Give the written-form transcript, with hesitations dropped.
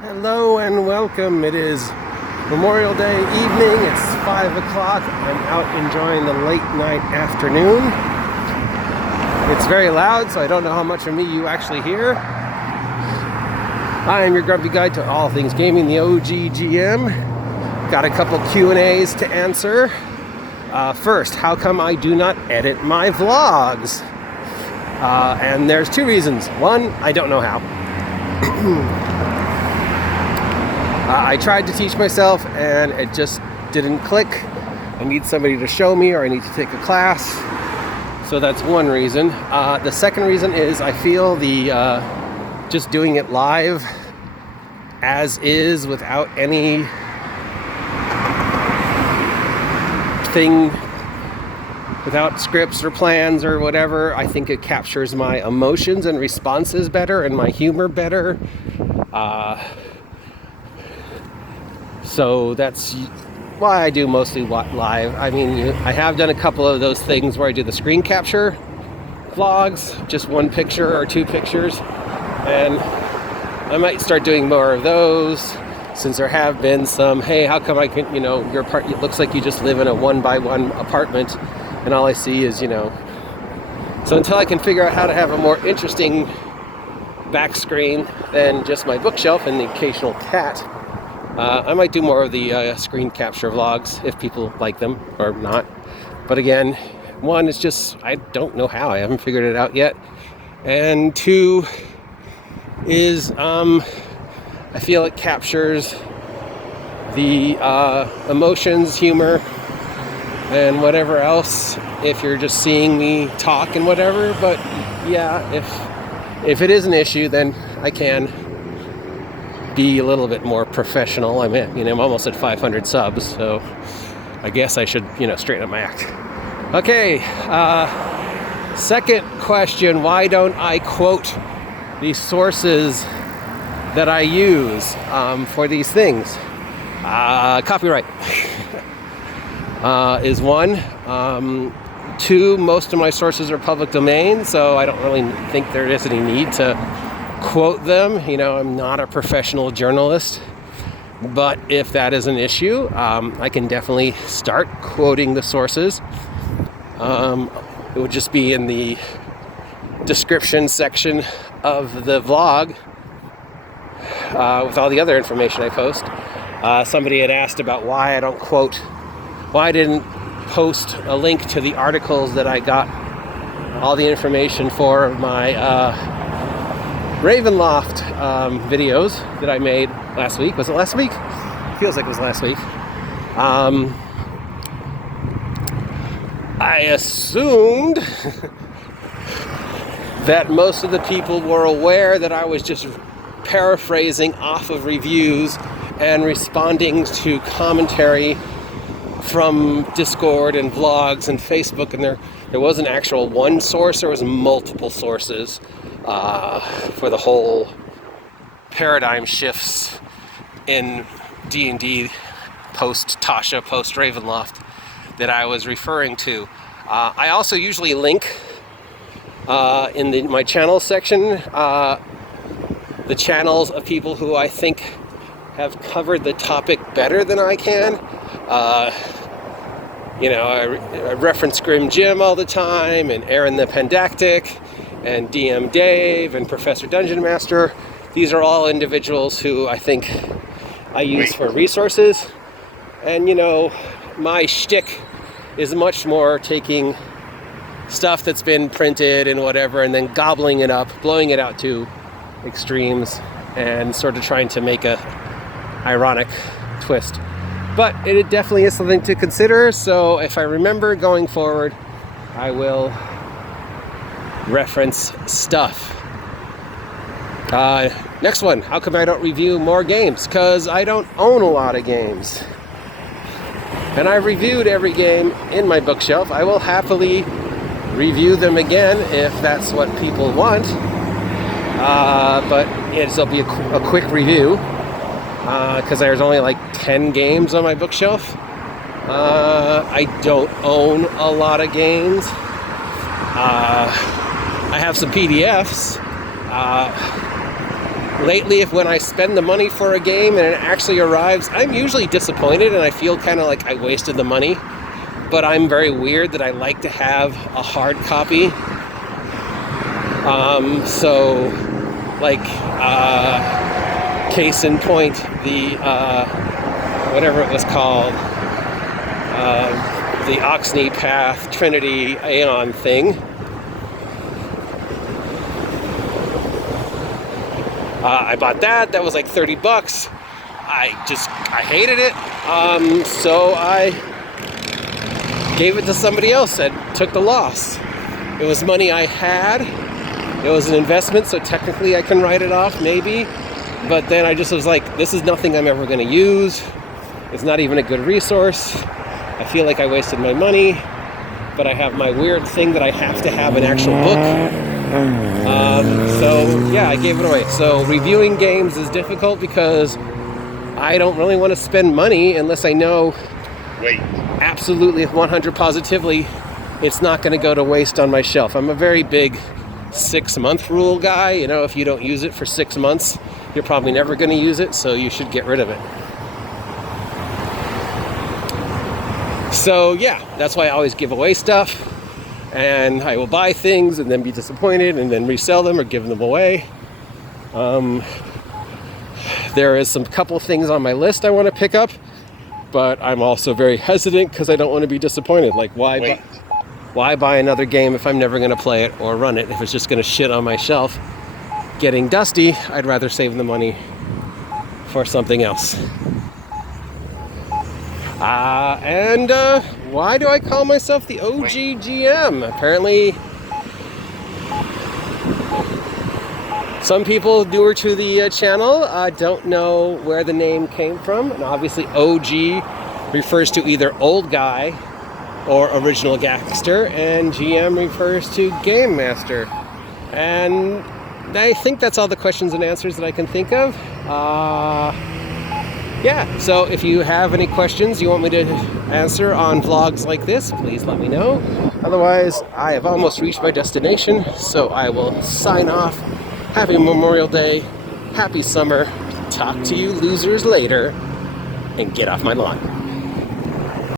Hello and welcome. It is Memorial Day evening. It's 5 o'clock. I'm out enjoying the late night afternoon. It's very loud, so I don't know how much of me you actually hear. I am your grumpy guide to all things gaming, the OGGM. Got a couple Q&As to answer. First, how come I do not edit my vlogs? And there's two reasons. One, I don't know how. I tried to teach myself and it just didn't click. I need somebody to show me, or I need to take a class. So that's one reason. The second reason is I feel just doing it live as is without anything, without scripts or plans or whatever, I think it captures my emotions and responses better and my humor better. So that's why I do mostly live. I mean, I have done a couple of those things where I do the screen capture vlogs, just one picture or two pictures, and I might start doing more of those, since there have been some, hey, how come I can, your part, it looks like you just live in a 1-by-1 apartment and all I see is, So until I can figure out how to have a more interesting back screen than just my bookshelf and the occasional cat, I might do more of the screen capture vlogs if people like them or not. But again, one is just, I don't know how. I haven't figured it out yet. And two is I feel it captures the emotions, humor, and whatever else if you're just seeing me talk and whatever. But yeah, if it is an issue, then I can be a little bit more professional. I'm almost at 500 subs, so I guess I should, straighten up my act. Okay, second question, why don't I quote the sources that I use for these things? Copyright is one. Two, most of my sources are public domain, so I don't really think there is any need to quote them. I'm not a professional journalist, but if that is an issue, I can definitely start quoting the sources. It would just be in the description section of the vlog with all the other information I post. Somebody had asked about why I didn't post a link to the articles that I got all the information for my Ravenloft videos that I made last week. Was it last week? Feels like it was last week. I assumed that most of the people were aware that I was just paraphrasing off of reviews and responding to commentary from Discord and vlogs and Facebook, and there wasn't actual one source, there was multiple sources for the whole paradigm shifts in D&D post Tasha, post Ravenloft that I was referring to. I also usually link in my channel section the channels of people who I think have covered the topic better than I can. I reference Grim Jim all the time, and Aaron the Pandactic, and DM Dave, and Professor Dungeon Master. These are all individuals who I think I use for resources. And my shtick is much more taking stuff that's been printed and whatever, and then gobbling it up, blowing it out to extremes, and sort of trying to make a ironic twist. But it definitely is something to consider, so if I remember going forward, I will reference stuff. Next one, how come I don't review more games? Because I don't own a lot of games. And I've reviewed every game in my bookshelf. I will happily review them again if that's what people want. But it'll be a quick review. Because there's only like 10 games on my bookshelf. I don't own a lot of games. I have some PDFs lately, if when I spend the money for a game and it actually arrives, I'm usually disappointed and I feel kind of like I wasted the money. But I'm very weird that I like to have a hard copy. So, like, case in point, the whatever it was called, the Oxney Path Trinity Aeon thing. I bought that. That was like $30. I hated it. So I gave it to somebody else and took the loss. It was money I had. It was an investment, so technically I can write it off, maybe. But then I just was like, this is nothing I'm ever going to use. It's not even a good resource. I feel like I wasted my money. But I have my weird thing that I have to have an actual book. So yeah, I gave it away. So reviewing games is difficult because I don't really want to spend money unless I know absolutely 100 positively it's not going to go to waste on my shelf. I'm a very big 6-month rule guy. You know, if you don't use it for 6 months, you're probably never going to use it, so you should get rid of it. So yeah, that's why I always give away stuff. And I will buy things and then be disappointed and then resell them or give them away. There is some couple things on my list I want to pick up, but I'm also very hesitant because I don't want to be disappointed. Like, why buy another game if I'm never going to play it or run it? If it's just going to shit on my shelf, getting dusty, I'd rather save the money for something else. And why do I call myself the OG GM? Apparently, some people newer to the channel don't know where the name came from. And obviously, OG refers to either old guy or original gangster, and GM refers to game master. And I think that's all the questions and answers that I can think of. Yeah, so if you have any questions you want me to answer on vlogs like this, please let me know. Otherwise, I have almost reached my destination, so I will sign off. Happy Memorial Day, happy summer, talk to you losers later, and get off my lawn.